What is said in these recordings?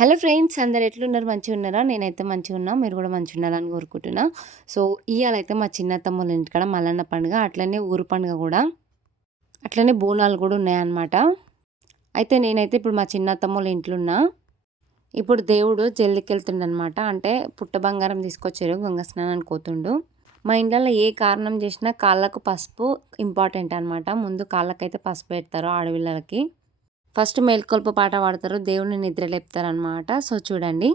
Hello friends, అందరు ఎట్లున్నారు? మంచిగా ఉన్నారా? నేనైతే మంచిగా ఉన్నా. మీరు కూడా మంచిగా ఉండాలని కోరుకుంటున్నా. సో ఇయాలైతే మా చిన్నత్తమ్మోళ్ళ ఇంటికాడ మల్లన్న పండుగ, అట్లనే ఊరు పండుగ కూడా, అట్లనే బోనాలు కూడా ఉన్నాయన్నమాట. అయితే నేనైతే ఇప్పుడు మా చిన్నత్తమ్మోళ్ళ ఇంట్లో ఉన్నా. ఇప్పుడు దేవుడు జల్లికెళ్తుండనమాట. అంటే పుట్ట బంగారం తీసుకొచ్చారు, గంగ స్నానానికి పోతుండు. మా ఇంట్లో ఏ కారణం చేసినా కాళ్ళకు పసుపు ఇంపార్టెంట్ అనమాట. ముందు కాళ్ళకైతే పసుపు పెడతారు ఆడపిల్లలకి. ఫస్ట్ మేల్కొల్పు పాట పాడతారు, దేవుడిని నిద్ర లేపుతారనమాట. సో చూడండి.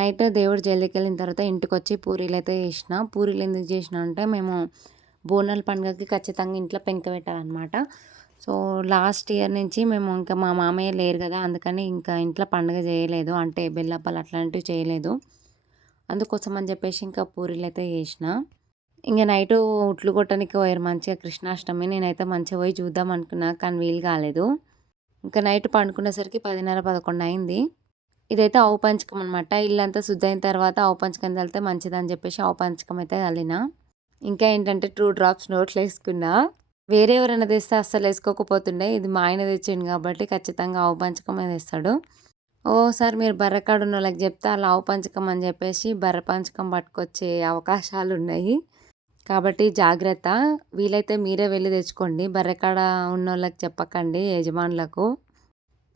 నైట్ దేవుడు జల్దీకెళ్ళిన తర్వాత ఇంటికొచ్చి పూరీలైతే చేసిన. పూరీలు ఎందుకు చేసిన అంటే మేము బోనాల పండుగకి ఖచ్చితంగా ఇంట్లో పెంక పెట్టాలనమాట. సో, లాస్ట్ ఇయర్ నుంచి మేము ఇంకా మా మామయ్య లేరు కదా! అందుకని ఇంకా ఇంట్లో పండుగ చేయలేదు. అంటే బెల్లప్పాలు అట్లాంటివి చేయలేదు. అందుకోసం అని చెప్పేసి ఇంకా పూరీలైతే చేసిన. ఇంక నైటు ఉట్లు కొట్టనికి పోయారు మంచిగా కృష్ణాష్టమి. నేనైతే మంచిగా పోయి చూద్దాం అనుకున్నా. కానీ వీలు కాలేదు. ఇంకా నైట్ పండుకునేసరికి 10:30, 11 అయింది. ఇదైతే ఆవు పంచకం అనమాట. ఇల్లంతా శుద్ధయిన తర్వాత ఆవు పంచకం చల్లితే మంచిదని చెప్పేసి ఆవు పంచకం అయితే చల్లిన. ఇంకా ఏంటంటే 2 డ్రాప్స్ నోట్లో వేసుకున్నా. వేరే ఎవరైనా తెస్తే అస్సలు వేసుకోకపోతుండే. ఇది మా ఆయన తెచ్చిండు కాబట్టి ఖచ్చితంగా ఆవు పంచకమే తెస్తాడు. ఓసారి మీరు బర్రె కాడున్నోళ్ళకి చెప్తే ఆళ్ళు ఆవు పంచకం అని చెప్పేసి బర్రె పంచకం పట్టుకొచ్చే అవకాశాలున్నాయి. కాబట్టి జాగ్రత్త. వీలైతే మీరే వెళ్లి తెచ్చుకోండి. బర్రె కాడ ఉన్నోళ్ళకి చెప్పకండి యజమానులకు.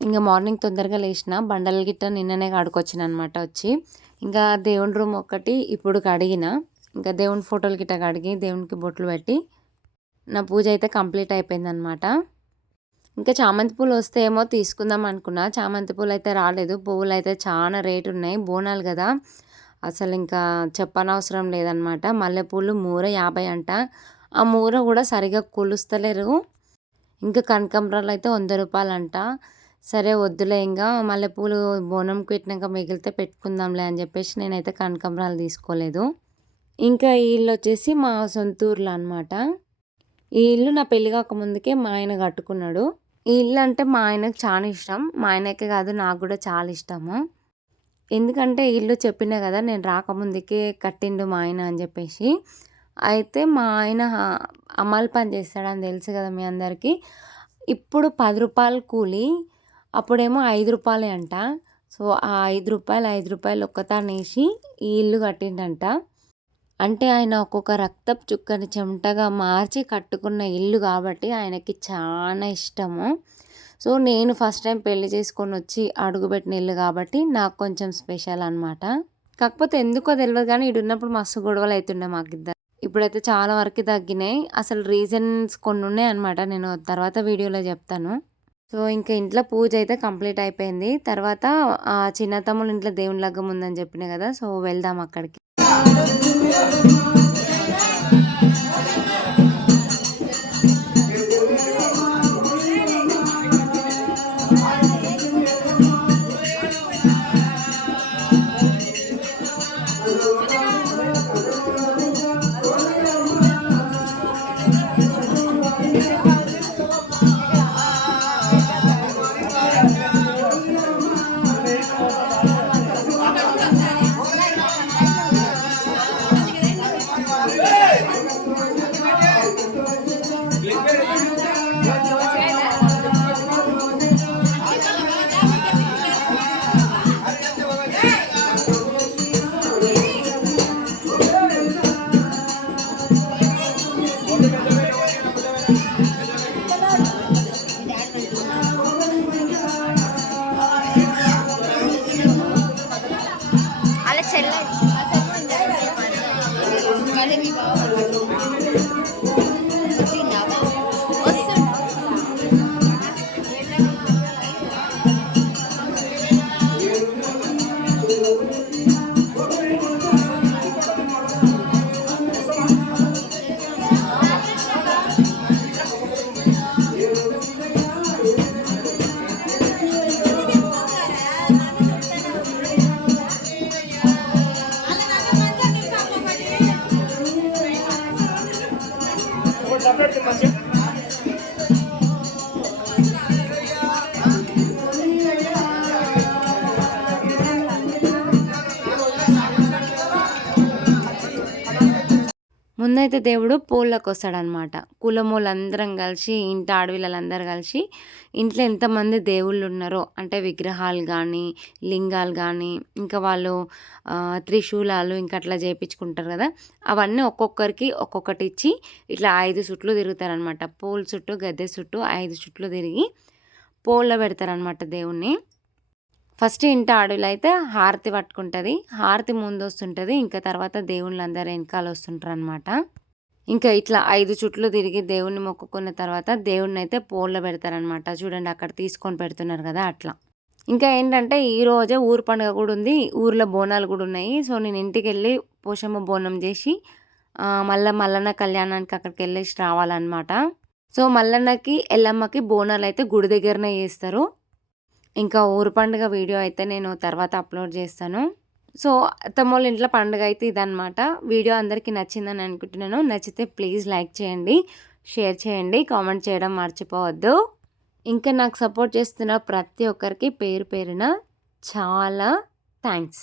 ఇంక మార్నింగ్ తొందరగా లేచిన బండలు గిట్ట నిన్ననే కడుకొచ్చిననమాట వచ్చి. ఇంకా దేవుని రూమ్ ఒక్కటి ఇప్పుడు కడిగిన. ఇంకా దేవుని ఫోటోలు గిట్ట కడిగి దేవునికి బొట్లు పెట్టి నా పూజ అయితే కంప్లీట్ అయిపోయిందనమాట. ఇంకా చామంతి పూలు వస్తే ఏమో తీసుకుందాం అనుకున్నా. చామంతి పూలు అయితే రాలేదు. పువ్వులు అయితే చాలా రేటు ఉన్నాయి. బోనాలు కదా! అసలు ఇంకా చెప్పనవసరం లేదనమాట. మల్లెపూలు మూర 50 అంట. ఆ మూర కూడా సరిగ్గా కొలుస్తలేరు. ఇంకా కనకాంబరాలు అయితే 100 రూపాయలంట. సరే వద్దులే ఇంగా మల్లెపూలు బోనంకి పెట్టినాక మిగిలితే పెట్టుకుందాంలే అని చెప్పేసి నేనైతే కనకాంబరాలు తీసుకోలేదు. ఇంకా ఈ ఇల్లు వచ్చేసి మా సొంత ఊర్లో అనమాట. ఈ ఇల్లు నా పెళ్లి కాకముందుకే మా ఆయన కట్టుకున్నాడు. ఈ ఇల్లు అంటే మా ఆయనకు చాలా ఇష్టం. మా ఆయనకే కాదు నాకు కూడా చాలా ఇష్టము. ఎందుకంటే ఇల్లు చెప్పినా కదా నేను రాకముందుకే కట్టిండు మా ఆయన అని చెప్పేసి. అయితే మా ఆయన అమలు పని చేస్తాడని తెలుసు కదా మీ అందరికీ. ఇప్పుడు రూ. 10 కూలి. అప్పుడేమో రూ. 5 అంట. సో, ఆ రూ. 5 ఒక్కతానేసి ఈ ఇల్లు కట్టిండంట. అంటే ఆయన ఒక్కొక్క రక్తపు చుక్కని చెమటగా మార్చి కట్టుకున్న ఇల్లు కాబట్టి ఆయనకి చాలా ఇష్టము. సో, నేను ఫస్ట్ టైం పెళ్లి చేసుకొనొచ్చి అడుగుపెట్టిన ఇల్లు కాబట్టి నాకు కొంచెం స్పెషల్ అనమాట. కాకపోతే ఎందుకో తెలవదు గానీ ఈడున్నప్పుడు మస్తు గొడవలు అయితుండే మాకిద్దరికి. ఇప్పుడైతే చాలా వరకు తగ్గినాయి. అసలు రీజన్స్ కొన్ని ఉన్నాయన్నమాట. నేను తర్వాత వీడియోలో చెప్తాను. సో, ఇంకా ఇంట్లో పూజ అయితే కంప్లీట్ అయిపోయింది. తర్వాత చిన్న తమ్ముళ్ళ ఇంట్లో దేవుని లగ్గం ఉందని చెప్పినా కదా! సో, వెళ్దాం అక్కడికి. ముందైతే దేవుడు పోళ్ళకొస్తాడనమాట. కులమోళ్ళందరం కలిసి ఇంటి ఆడపిల్లలందరూ కలిసి ఇంట్లో ఎంతమంది దేవుళ్ళున్నారో అంటే విగ్రహాలు గానీ, లింగాలు గానీ, ఇంకా వాళ్ళు త్రిశూలాలు ఇంకా అట్లా చేపించుకుంటారు కదా! అవన్నీ ఒక్కొక్కరికి ఒక్కొక్కటిచ్చి ఇట్లా 5 చుట్లు తిరుగుతారనమాట. పూల చుట్టూ, గద్దె చుట్టూ 5 చుట్లు తిరిగి పోళ్ళో పెడతారనమాట దేవుణ్ణి. ఫస్ట్ ఇంటి ఆడోళ్ళైతే హారతి పట్టుకుంటది. హారతి ముందొస్తుంటది. ఇంకా తర్వాత దేవుళ్ళందరూ ఎనకాలొస్తుంటారనమాట. ఇంకా ఇట్లా 5 చుట్లు తిరిగి దేవుడిని మొక్కుకున్న తర్వాత దేవుడినైతే పోళ్ళో పెడతారనమాట. చూడండి అక్కడ తీసుకొని పెడుతున్నారు కదా! అట్లా. ఇంకా ఏంటంటే ఈరోజే ఊరు పండుగ కూడా ఉంది. ఊర్లో బోనాలు కూడా ఉన్నాయి. సో నేను ఇంటికెళ్ళి పోషమ్మ బోనం చేసి మళ్ళా మల్లన్న కళ్యాణానికి అక్కడికెళ్ళేసి రావాలన్నమాట. సో మల్లన్నకి, ఎల్లమ్మకి బోనాలైతే గుడి దగ్గరనే చేస్తారు. ఇంకా ఊరు పండుగ వీడియో అయితే నేను తర్వాత అప్లోడ్ చేస్తాను. సో అత్తమ్మోళ్ళ ఇంట్లో పండుగ అయితే ఇదనమాట. వీడియో అందరికీ నచ్చిందని అనుకుంటున్నాను. నచ్చితే ప్లీజ్ లైక్ చేయండి, షేర్ చేయండి, కామెంట్ చేయడం మర్చిపోవద్దు. ఇంకా నాకు సపోర్ట్ చేస్తున్న ప్రతి ఒక్కరికి పేరు పేరున చాలా థ్యాంక్స్.